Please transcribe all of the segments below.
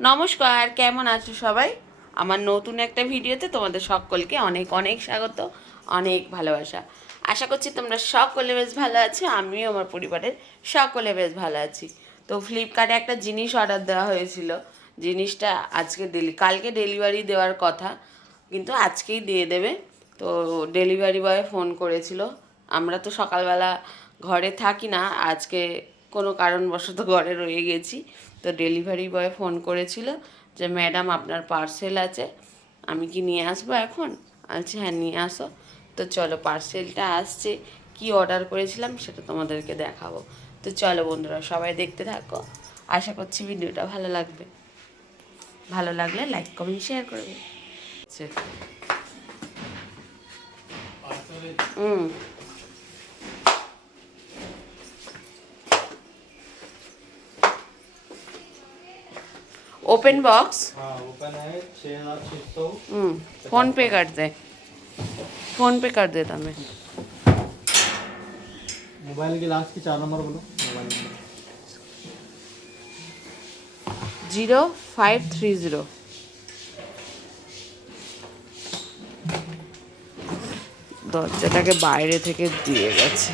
নমস্কার, কেমন আছো সবাই? আমার নতুন একটা ভিডিওতে তোমাদের সকলকে অনেক অনেক স্বাগত, অনেক ভালোবাসা। আশা করছি তোমরা সকলে বেশ ভালো আছো, আমিও আমার পরিবারের সকলে বেশ ভালো আছি। তো ফ্লিপকার্টে একটা জিনিস অর্ডার দেওয়া হয়েছিল। জিনিসটা আজকে ডেলি কালকে ডেলিভারি দেওয়ার কথা, কিন্তু আজকেই দিয়ে দেবে। তো ডেলিভারি বয় ফোন করেছিল। আমরা তো সকালবেলা ঘরে থাকি না, আজকে কোনো কারণবশত ঘরে রয়ে গেছি। তো ডেলিভারি বয় ফোন করেছিল যে ম্যাডাম আপনার পার্সেল আছে আমি কি নিয়ে আসব এখন? আচ্ছা হ্যাঁ নিয়ে আসো। তো চলো পার্সেলটা আসছে। কি অর্ডার করেছিলাম সেটা তোমাদেরকে দেখাবো। তো চলো বন্ধুরা সবাই দেখতে থাকো। আশা করছি ভিডিওটা ভালো লাগবে। ভালো লাগলে লাইক কমেন্ট শেয়ার করবে। আচ্ছা। হুম। ओपन बॉक्स हाँ ओपन है छः हजार छः सौ हम्म फोन पे कर दे फोन पे कर देता मैं मोबाइल के लास्ट की चार नंबर बोलो mobile number zero five three zero দরজাটাকে বাইরে থেকে দিয়ে গেছে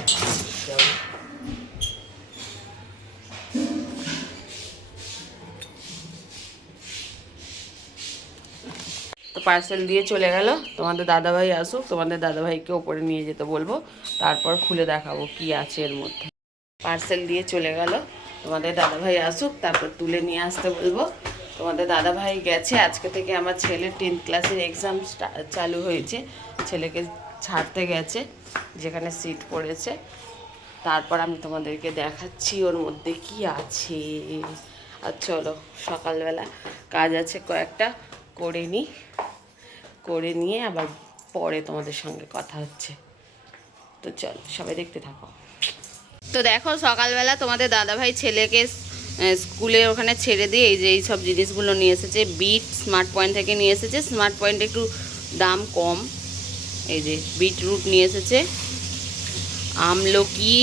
পার্সেল দিয়ে চলে গেল। তোমাদের দাদাভাই আসুক, তোমাদের দাদাভাইকে ওপরে নিয়ে যেতে বলব। তারপর খুলে দেখাবো কি আছে এর মধ্যে। পার্সেল দিয়ে চলে গেল। তোমাদের দাদাভাই আসুক, তারপর তুলে নিয়ে আসতে বলব। তোমাদের দাদাভাই গেছে। আজকে থেকে আমার ছেলের টেন্থ ক্লাসের এক্সাম চালু হয়েছে। ছেলেকে ছাড়তে গেছে, যেখানে সিট পড়েছে। তারপর আমি তোমাদেরকে দেখাচ্ছি ওর মধ্যে কি আছে। আর চলো, সকালবেলা কাজ আছে কয়েকটা, করে নিই করে নিয়ে আবার পরে তোমাদের সঙ্গে কথা হচ্ছে। তো চল, সবাই দেখতে থাকো। তো দেখো, সকালবেলা তোমাদের দাদাভাই ছেলেকে স্কুলে ওখানে ছেড়ে দিয়ে এই যে এই সব জিনিসগুলো নিয়ে এসেছে। বিট স্মার্ট পয়েন্ট থেকে নিয়ে এসেছে। স্মার্ট পয়েন্টে একটু দাম কম। এই যে বিট রুট নিয়ে এসেছে। আমলকি,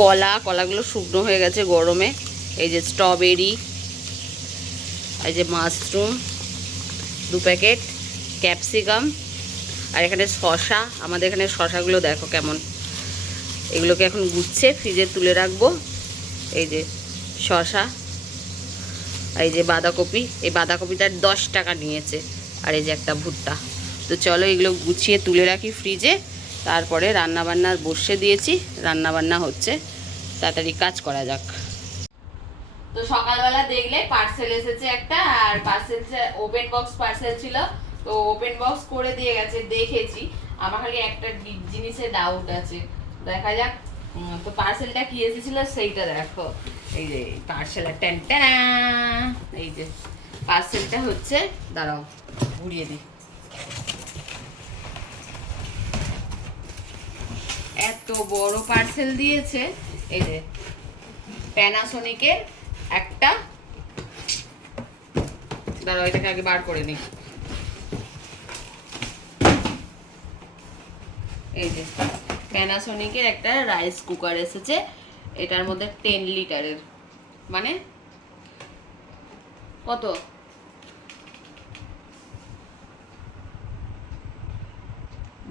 কলা, কলাগুলো শুকনো হয়ে গেছে গরমে। এই যে স্ট্রবেরি এই যে মাশরুম দু প্যাকেট। ক্যাপসিকাম, আর এখানে শশা আমাদের এখানে শশাগুলো দেখো কেমন। এগুলোকে এখন গুচ্ছে ফ্রিজে তুলে রাখব। এই যে শশা এই যে বাঁধাকপি। এই বাঁধাকপিটার দশ টাকা নিয়েছে, আর এই যে একটা ভুট্টা। তো চলো এগুলো গুছিয়ে তুলে রাখি ফ্রিজে। তারপরে রান্নাবান্না বসে দিয়েছি। রান্নাবান্না হচ্ছে। তাড়াতাড়ি কাজ করা যাক। তো সকালবেলা দেখলে পার্সেল এসেছে একটা, আর পার্সেল ওপেন বক্স পার্সেল ছিল তো ওপেন বক্স করে দিয়ে গেছে, দেখেছি। আমার খালি একটা জিনিসে ডাউট আছে। দেখা যাক তো পার্সেলটা কি এসেছিল সেইটা দেখো। এই যে পার্সেল টেন এই যে পার্সেলটা হচ্ছে, দাঁড়াও, ঘুরিয়ে দিই। এত বড় পার্সেল দিয়েছে। এই যে প্যানাসোনিকের একটা দাঁড়াও, এটাকে আগে বার করে নিই। এই যে প্যানাসোনিকের একটা রাইস কুকার এসেছে। এটার মধ্যে টেন লিটারের মানে কত?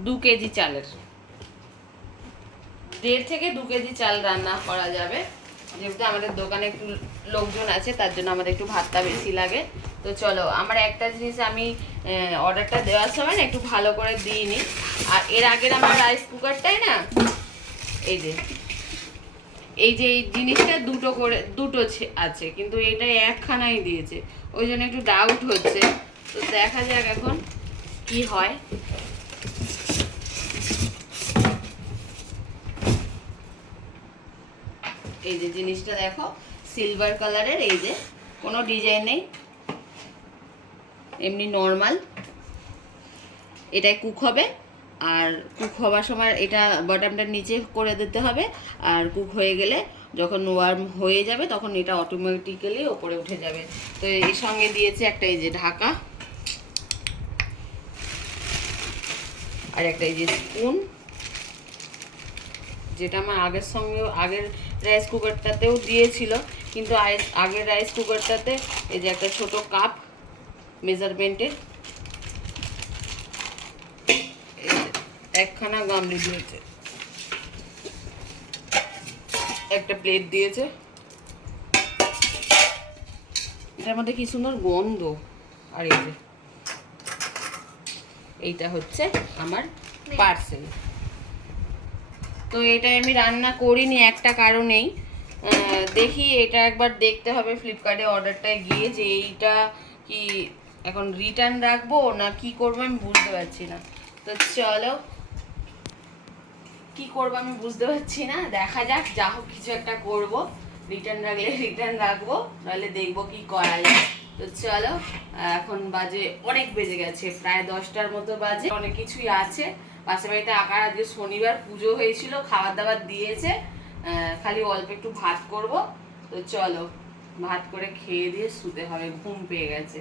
দু কেজি চালের। দেড় থেকে দু কেজি চাল রান্না করা যাবে। যেহেতু আমাদের দোকানে একটু লোকজন আছে, তার জন্য আমাদের একটু ভাতটা বেশি লাগে। তো চলো, আমার একটা জিনিস আমি অর্ডারটা দেওয়ার সময় না একটু ভালো করে দিইনি। আর এর আগের আমার রাইস কুকারটাই না, এই যে এই যে এই জিনিসটা দুটো করে, দুটো আছে, কিন্তু এটা একখানাই দিয়েছে। ওই জন্য একটু ডাউট হচ্ছে। তো দেখা যাক এখন কি হয়। এই যে জিনিসটা দেখো সিলভার কালারের এই যে কোনো ডিজাইন নেই। এমনি নর্মাল এটাই কুক হবে। আর কুক হওয়ার সময় এটা বটমটা নিচে করে দিতে হবে। আর কুক হয়ে গেলে যখন ওয়ার্ম হয়ে যাবে, তখন এটা অটোমেটিক্যালি ওপরে উঠে যাবে। তো এর সঙ্গে দিয়েছে একটা এই যে ঢাকা। আর একটা এই যে স্পুন যেটা আমার আগের সঙ্গে, আগের রাইস কুকারটাতেও দিয়েছিল কিন্তু আগের রাইস কুকারটাতে এই যে একটা ছোট কাপ মেজারমেন্টের একখানা গামলি দিয়েছে। একটা প্লেট দিয়েছে। এটার মধ্যে কি সুন্দর গন্ধ। আর এই যে এইটা হচ্ছে আমার পার্সেল তো এটা আমি রান্না করিনি একটা কারণেই। দেখি এটা একবার দেখতে হবে ফ্লিপকার্টে অর্ডারটায় গিয়ে যে এইটা কি এখন রিটার্ন রাখব না কি করব আমি বুঝতে পারছি না। তো চলো, কি করব আমি বুঝতে পারছি না। দেখা যাক, যা হোক কিছু একটা করব। রিটার্ন রাখলে রিটার্ন রাখব, নাহলে দেখব কি করা যায়। তো চলো, এখন বাজে অনেক বেজে গেছে, প্রায় দশটার মতো বাজে। অনেক কিছুই আছে। পাশে বাড়িতে আঁকার আজকে শনিবার পুজো হয়েছিল খাবার দাবার দিয়েছে খালি অল্প একটু ভাত করব। তো চলো, ভাত করে খেয়ে দিয়ে শুতে হবে, ঘুম পেয়ে গেছে।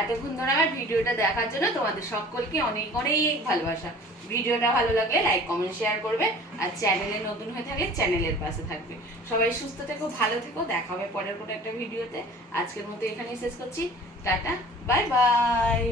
এতক্ষণ ধরে আমার ভিডিওটা দেখার জন্য তোমাদের সকলকে অনেক অনেক ভালোবাসা। ভিডিওটা ভালো লাগলে লাইক কমেন্ট শেয়ার করবে আর চ্যানেলে নতুন হয়ে থাকলে চ্যানেলের পাশে থাকবে। সবাই সুস্থ থেকো, ভালো থেকো, দেখা হবে পরের কোনো একটা ভিডিওতে। আজকের মতো এখানেই শেষ করছি। Tata bye bye